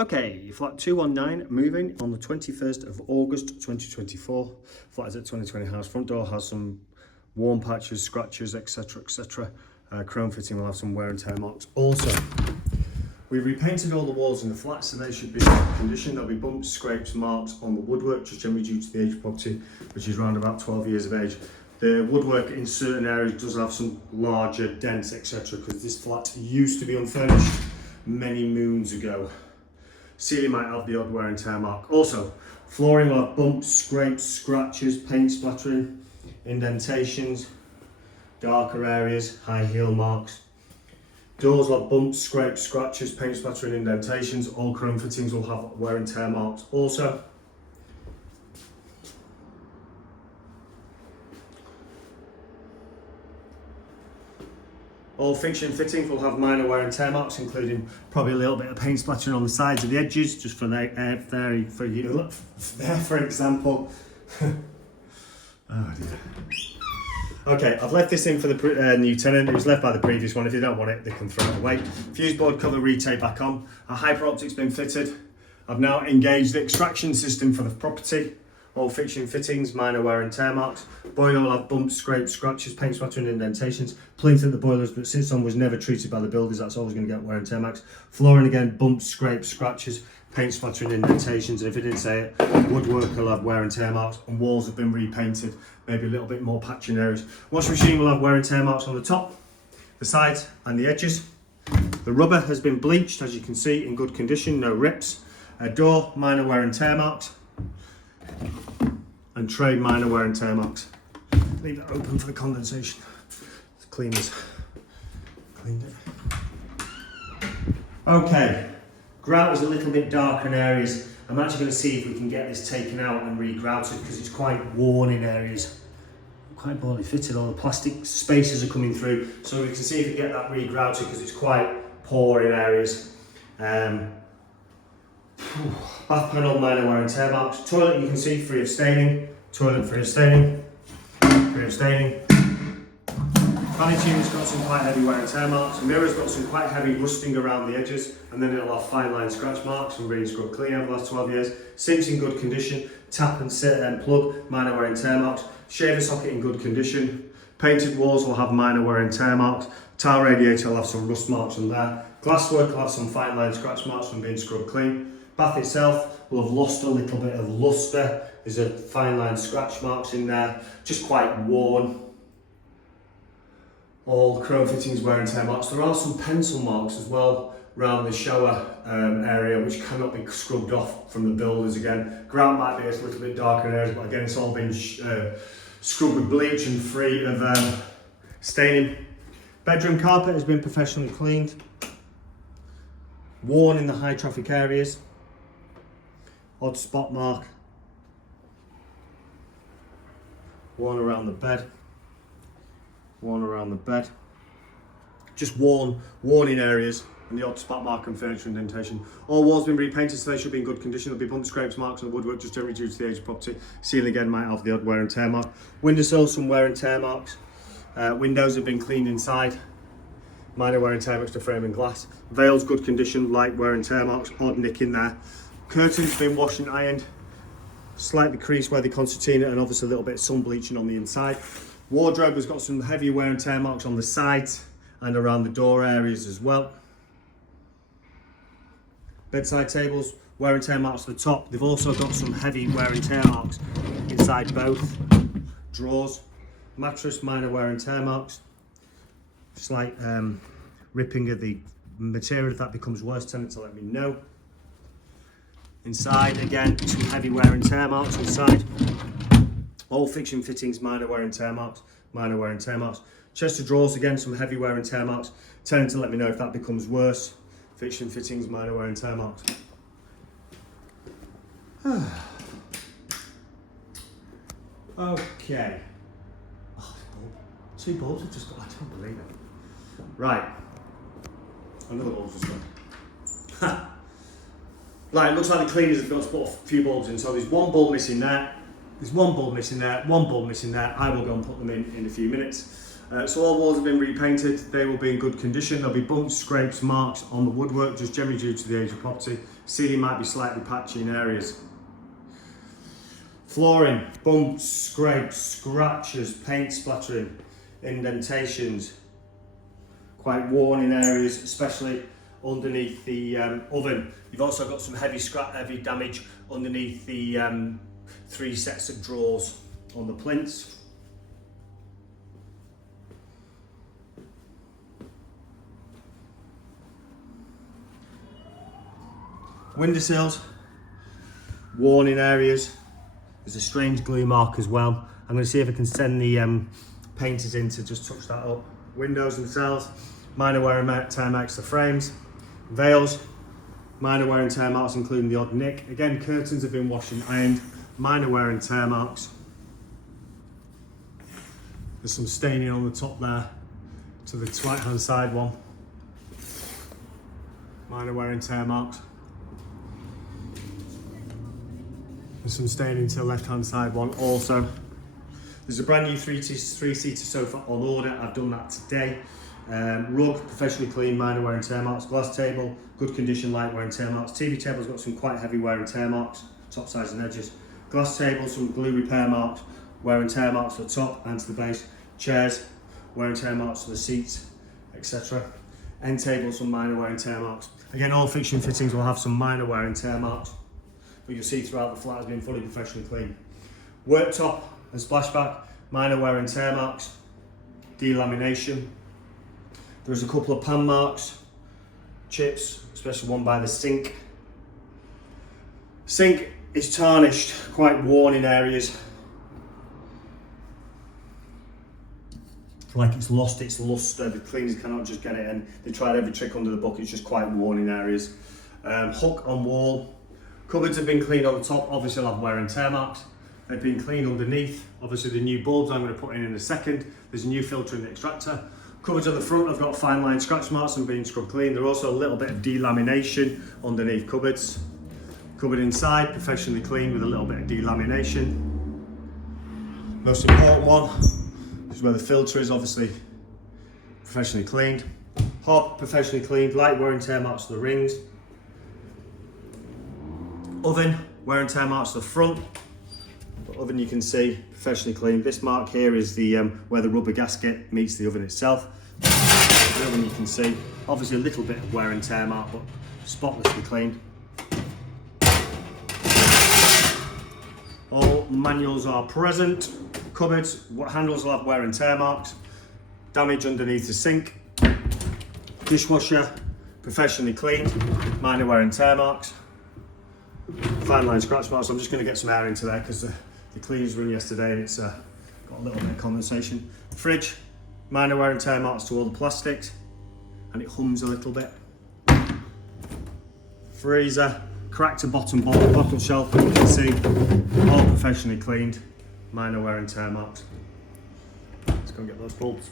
Okay, flat 219 moving on the 21st of August 2024. Flat is at 2020 house. Front door has some worn patches, scratches, etc. etc. Chrome fitting will have some wear and tear marks. Also, we've repainted all the walls in the flat so they should be in good condition. There'll be bumps, scrapes, marks on the woodwork, just generally due to the age of property, which is around about 12 years of age. The woodwork in certain areas does have some larger dents, etc. because this flat used to be unfurnished many moons ago. Ceiling might have the odd wear and tear mark. Also, flooring will have bumps, scrapes, scratches, paint splattering, indentations, darker areas, high heel marks. Doors will have bumps, scrapes, scratches, paint splattering, indentations. All chrome fittings will have wear and tear marks also. All fixture and fittings will have minor wear and tear marks, including probably a little bit of paint splattering on the sides of the edges, just for example. Oh dear. Okay, I've left this in for the new tenant. It was left by the previous one. If you don't want it, they can throw it away. Fuse board cover retape back on. A hyper optic's been fitted. I've now engaged the extraction system for the property. All fixture and fittings, minor wear and tear marks. Boiler will have bumps, scrapes, scratches, paint splattering, indentations. Plinth that the boiler that sits on was never treated by the builders. That's always going to get wear and tear marks. Flooring again, bumps, scrapes, scratches, paint splattering, indentations. And if it didn't say it, woodwork will have wear and tear marks. And walls have been repainted, maybe a little bit more patching areas. Washing machine will have wear and tear marks on the top, the sides, and the edges. The rubber has been bleached, as you can see, in good condition, no rips. A door, minor wear and tear marks. And tray, minor wear and tear marks. Leave it open for the condensation. The cleaners cleaned it. Okay, grout is a little bit darker in areas. I'm actually going to see if we can get this taken out and re-grouted because it's quite worn in areas. Quite poorly fitted, all the plastic spaces are coming through. So we can see if we can get that re-grouted because it's quite poor in areas. Bath panel, minor wear and tear marks. Toilet you can see free of staining. Toilet free of staining. Free of staining. Vanity unit's got some quite heavy wear and tear marks. Mirror's got some quite heavy rusting around the edges, and then it'll have fine line scratch marks and really scrubbed clean over the last 12 years. Sink's in good condition. Tap and sit and plug, minor wear and tear marks. Shaver socket in good condition. Painted walls will have minor wear and tear marks. Tile radiator will have some rust marks on there. Glasswork will have some fine line scratch marks from being scrubbed clean. Bath itself will have lost a little bit of lustre. There's a fine line scratch marks in there, just quite worn. All chrome fittings wear and tear marks. There are some pencil marks as well around the shower area which cannot be scrubbed off from the builders again. Grout might be a little bit darker in areas, but again it's all been scrubbed with bleach and free of staining. Bedroom carpet has been professionally cleaned. Worn in the high traffic areas. Odd spot mark. Worn around the bed. Worn around the bed. Just worn in areas, and the odd spot mark and furniture indentation. All walls have been repainted so they should be in good condition. There'll be bump scrapes, marks on the woodwork, just generally due to the age of property. Ceiling again might have the odd wear and tear mark. Windowsills, some wear and tear marks. Windows have been cleaned inside. Minor wear and tear marks to frame and glass. Veils, good condition, light wear and tear marks, odd nick in there. Curtains been washed and ironed. Slightly creased where the concertina, and obviously a little bit of sun bleaching on the inside. Wardrobe has got some heavy wear and tear marks on the sides and around the door areas as well. Bedside tables, wear and tear marks to the top. They've also got some heavy wear and tear marks inside both drawers. Mattress, minor wear and tear marks. Slight ripping of the material. If that becomes worse, tenants will let me know. Inside, again, some heavy wear and tear marks inside. All fixture and fittings, minor wear and tear marks, minor wear and tear marks. Chest of drawers, again, some heavy wear and tear marks. Tenant to let me know if that becomes worse. Fixture and fittings, minor wear and tear marks. Okay. Oh, two bulbs have just got, I don't believe it. Right. Another bulb's just gone. Right, it looks like the cleaners have got to put a few bulbs in. So there's one bulb missing there. There's one bulb missing there, one bulb missing there. I will go and put them in a few minutes. So all walls have been repainted, they will be in good condition. There'll be bumps, scrapes, marks on the woodwork, just generally due to the age of property. Ceiling might be slightly patchy in areas. Flooring, bumps, scrapes, scratches, paint splattering, indentations, quite worn in areas, especially underneath the oven. You've also got some heavy damage underneath the 3 sets of drawers on the plinths. Windowsills, worn in areas. There's a strange glue mark as well. I'm going to see if I can send the painters in to just touch that up. Windows themselves, minor wear and tear marks to frames. Veils, minor wear and tear marks including the odd nick. Again, curtains have been washed and ironed, minor wear and tear marks. There's some staining on the top there to the right hand side one. Minor wear and tear marks. There's some staining to the left hand side one also. There's a brand new three-seater sofa on order. I've done that today. Rug, professionally clean, minor wear and tear marks. Glass table, good condition, light wear and tear marks. TV table's got some quite heavy wear and tear marks, top sides and edges. Glass table, some glue repair marks, wear and tear marks to the top and to the base. Chairs, wear and tear marks to the seats, etc. End table, some minor wear and tear marks. Again, all fixture and fittings will have some minor wear and tear marks, but you'll see throughout the flat has been fully professionally cleaned. Worktop and splashback, minor wear and tear marks, delamination. There's a couple of pan marks, chips, especially one by the sink. Sink is tarnished, quite worn in areas. Like it's lost its luster. The cleaners cannot just get it, and they tried every trick under the book. It's just quite worn in areas. Hook on wall. Cupboards have been cleaned on the top, obviously they'll have wear and tear marks. They've been cleaned underneath. Obviously the new bulbs I'm going to put in a second. There's a new filter in the extractor. Cupboards on the front have got fine line scratch marks and been scrubbed clean. There's also a little bit of delamination underneath cupboards. Cupboard inside, professionally cleaned with a little bit of delamination. Most important one is where the filter is, obviously professionally cleaned. Hob, professionally cleaned, light wear and tear marks to the rings. Oven, wear and tear marks to the front. The oven you can see, professionally cleaned. This mark here is the where the rubber gasket meets the oven itself. The oven you can see, obviously a little bit of wear and tear mark, but spotlessly cleaned. All manuals are present. Cupboards, handles will have wear and tear marks. Damage underneath the sink. Dishwasher, professionally cleaned, minor wear and tear marks. Fine line scratch marks. I'm just going to get some air into there because the cleaners were in yesterday and it's got a little bit of condensation. Fridge, minor wear and tear marks to all the plastics, and it hums a little bit. Freezer, cracked a bottom shelf, you can see, all professionally cleaned, minor wear and tear marks. Let's go and get those bulbs.